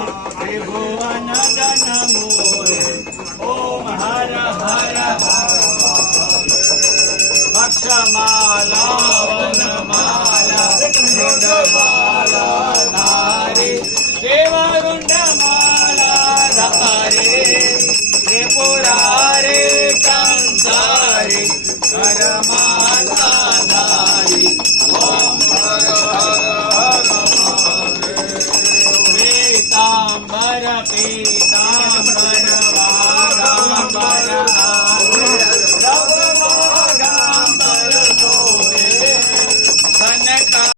त्रिभुवन जन मोरे ओम हर हर अक्षमाला वनमाला रुंडमाला धारे देवरुंडमाला धारे त्रिपुरारे कंसारे करमाला धारी ओम हर हर पीतांबर पीतांबर वागांबर